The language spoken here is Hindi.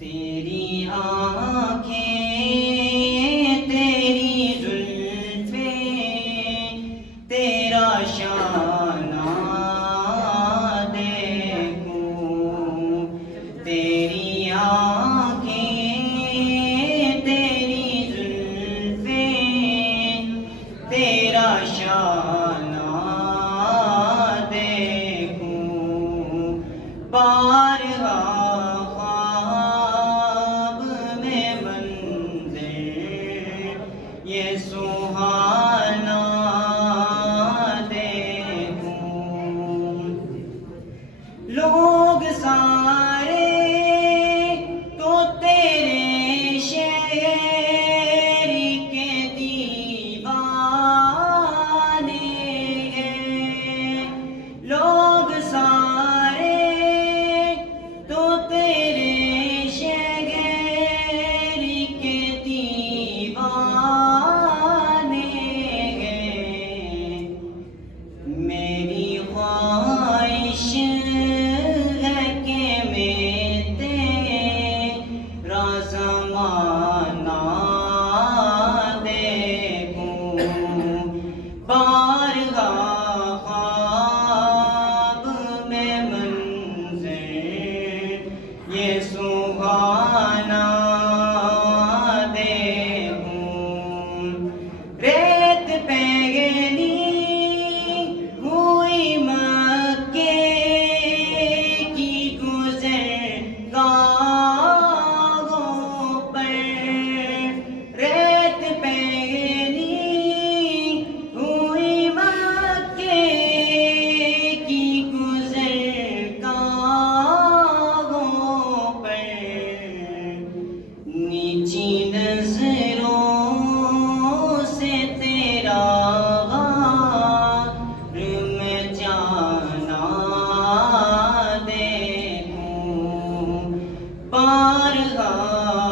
तेरी आँखें तेरी जुल्फ़ें तेरा शाना देखूं। तेरी आँखें तेरी जुल्फ़ें तेरा शाना देखूं। बारहा ये सुहाना देखूं। लोग सारे तो तेरे शहर के दीवाने हैं। लोग सारे तो तेरे शहर के दीवाने। मेरी ख्वाहिश है कि मैं तेरा ज़माना देखूं। बारगाह ख्वाब में मंज़र ये सुहाना देखूं। रेत पे नीची नजरों से तेरा गार मैं जाना देखूं। बारगाह